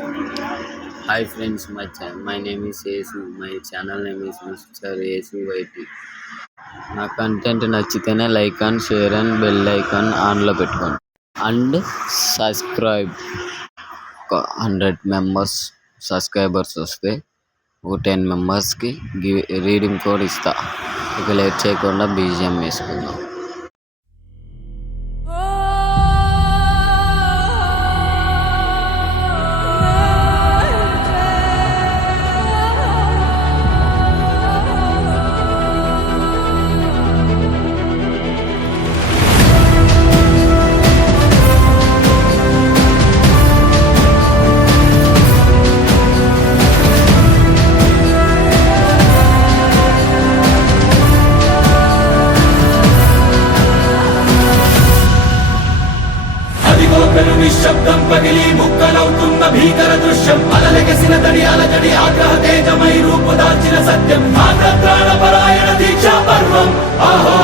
Hi friends, my name is Yesu. My channel name is Mr. Yesu YT. నా content నచ్చితేనే like and share and bell icon ఆన్లో పెట్టుకోండి and subscribe. ఒక 100 members subscribers వస్తే ఒక 10 మెంబర్స్కి రీడింగ్ కోడ్ ఇస్తా. ఇక లేట్ చేయకుండా బీజిఎం వేసుకుందాం. నిశ్శబ్దం పగిలి ముక్కలవుతున్న భీకర దృశ్యం అలలెగసిన తడి అలజడి ఆగ్రహ తేజమై రూపుదాల్చిన సత్యం ఆగ్రహ పరాయణ దీక్షా పర్వం ఆహో